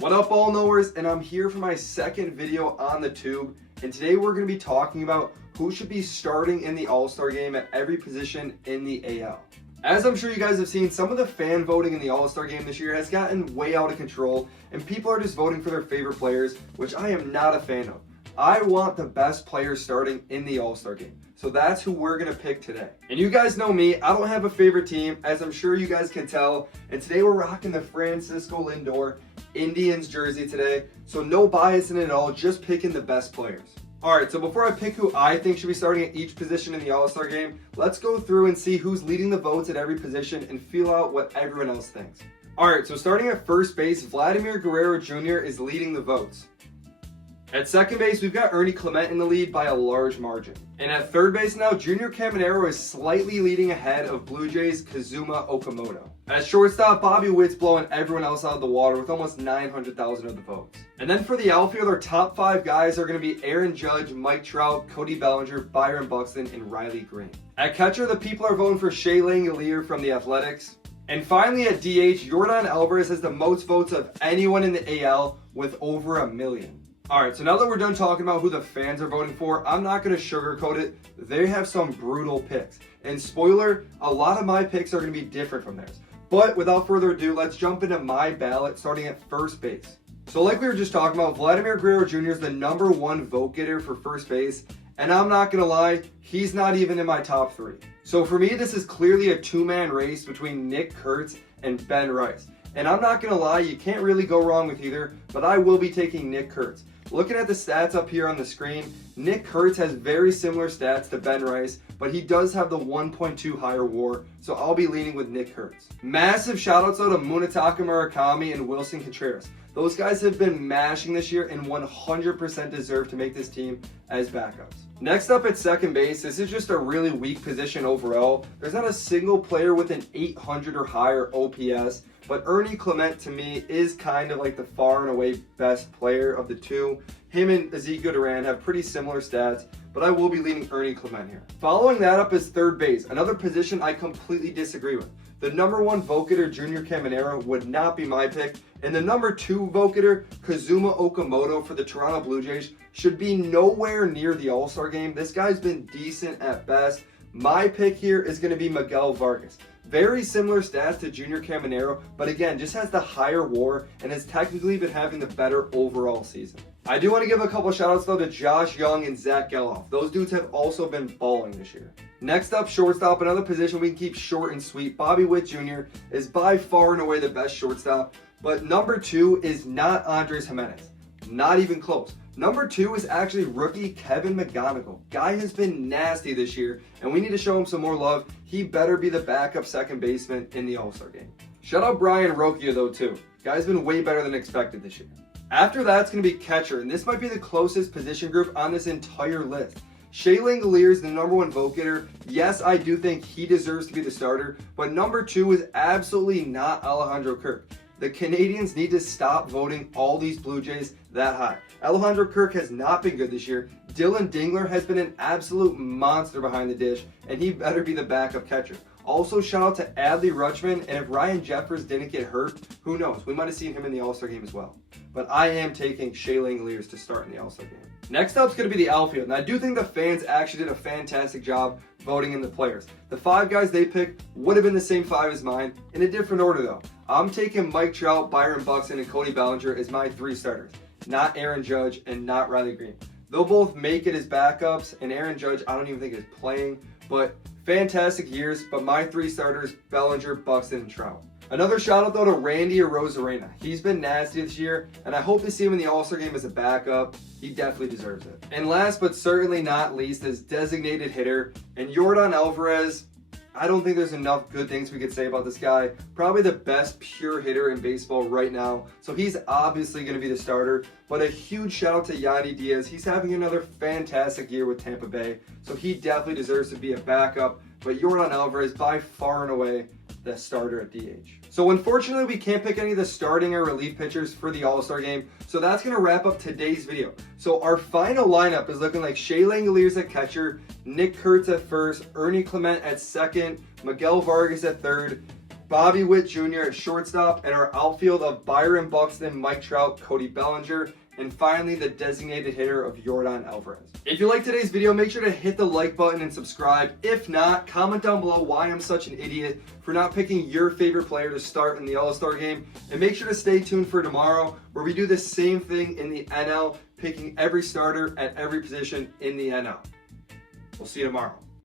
What up, all knowers? And I'm here for my second video on the tube. And today we're going to be talking about who should be starting in the All-Star game at every position in the AL. As I'm sure you guys have seen, some of the fan voting in the All-Star game this year has gotten way out of control, and people are just voting for their favorite players, which I am not a fan of. I want the best players starting in the All-Star game. So that's who we're going to pick today. And you guys know me, I don't have a favorite team, as I'm sure you guys can tell. And today we're rocking the Francisco Lindor Indians jersey today. So no bias in it at all, just picking the best players. Alright, so before I pick who I think should be starting at each position in the All-Star game, let's go through and see who's leading the votes at every position and feel out what everyone else thinks. Alright, so starting at first base, Vladimir Guerrero Jr. is leading the votes. At second base, we've got Ernie Clement in the lead by a large margin. And at third base now, Junior Caminero is slightly leading ahead of Blue Jays' Kazuma Okamoto. At shortstop, Bobby Witt's blowing everyone else out of the water with almost 900,000 of the votes. And then for the outfield, our top five guys are going to be Aaron Judge, Mike Trout, Cody Bellinger, Byron Buxton, and Riley Green. At catcher, the people are voting for Shea Langeliers from the Athletics. And finally at DH, Yordan Alvarez has the most votes of anyone in the AL with over 1 million. Alright, so now that we're done talking about who the fans are voting for, I'm not going to sugarcoat it. They have some brutal picks. And spoiler, a lot of my picks are going to be different from theirs. But without further ado, let's jump into my ballot starting at first base. So like we were just talking about, Vladimir Guerrero Jr. is the #1 vote getter for first base. And I'm not going to lie, he's not even in my top 3. So for me, this is clearly a two-man race between Nick Kurtz and Ben Rice. And I'm not going to lie, you can't really go wrong with either, but I will be taking Nick Kurtz. Looking at the stats up here on the screen, Nick Kurtz has very similar stats to Ben Rice, but he does have the 1.2 higher WAR, so I'll be leaning with Nick Kurtz. Massive shoutouts though to Munetaka Murakami and Wilson Contreras. Those guys have been mashing this year and 100% deserve to make this team as backups. Next up at second base, this is just a really weak position overall. There's not a single player with an 800 or higher OPS, but Ernie Clement to me is kind of like the far and away best player of the two. Him and Ezekiel Duran have pretty similar stats, but I will be leaning Ernie Clement here. Following that up is third base, another position I completely disagree with. The #1 vote getter, Junior Caminero, would not be my pick, and the #2 vote getter, Kazuma Okamoto for the Toronto Blue Jays, should be nowhere near the All-Star game. This guy's been decent at best. My pick here is going to be Miguel Vargas. Very similar stats to Junior Caminero, but again, just has the higher WAR and has technically been having the better overall season. I do want to give a couple shout outs though to Josh Young and Zach Geloff. Those dudes have also been balling this year. Next up, shortstop, another position we can keep short and sweet. Bobby Witt Jr. is by far and away the best shortstop, but #2 is not Andres Jimenez. Not even close. #2 is actually rookie Kevin McGonigal. Guy has been nasty this year, and we need to show him some more love. He better be the backup second baseman in the All-Star game. Shout out Brian Rocchio though too. Guy's been way better than expected this year. After that's going to be catcher, and this might be the closest position group on this entire list. Shea Langeliers, the #1 vote getter. Yes, I do think he deserves to be the starter, but #2 is absolutely not Alejandro Kirk. The Canadians need to stop voting all these Blue Jays that high. Alejandro Kirk has not been good this year. Dylan Dingler has been an absolute monster behind the dish, and he better be the backup catcher. Also, shout out to Adley Rutschman, and if Ryan Jeffers didn't get hurt, who knows? We might have seen him in the All-Star game as well. But I am taking Shea Langeliers to start in the All-Star game. Next up is going to be the outfield, and I do think the fans actually did a fantastic job voting in the players. The 5 guys they picked would have been the same 5 as mine, in a different order though. I'm taking Mike Trout, Byron Buxton, and Cody Bellinger as my 3 starters. Not Aaron Judge and not Riley Green. They'll both make it as backups, and Aaron Judge I don't even think is playing, but fantastic years, but my 3 starters, Bellinger, Buxton, and Trout. Another shout out though to Randy Arozarena. He's been nasty this year, and I hope to see him in the All-Star game as a backup. He definitely deserves it. And last but certainly not least is designated hitter, and Yordan Alvarez. I don't think there's enough good things we could say about this guy. Probably the best pure hitter in baseball right now. So he's obviously going to be the starter. But a huge shout out to Yandy Diaz. He's having another fantastic year with Tampa Bay. So he definitely deserves to be a backup. But Yordan Alvarez by far and away the starter at DH. So unfortunately we can't pick any of the starting or relief pitchers for the All-Star game. So that's going to wrap up today's video. So our final lineup is looking like Shea Langeliers at catcher, Nick Kurtz at first, Ernie Clement at second, Miguel Vargas at third, Bobby Witt Jr. at shortstop, and our outfield of Byron Buxton, Mike Trout, Cody Bellinger, and finally the designated hitter of Yordan Alvarez. If you like today's video, make sure to hit the like button and subscribe. If not, comment down below why I'm such an idiot for not picking your favorite player to start in the All-Star game. And make sure to stay tuned for tomorrow, where we do the same thing in the NL, picking every starter at every position in the NL. We'll see you tomorrow.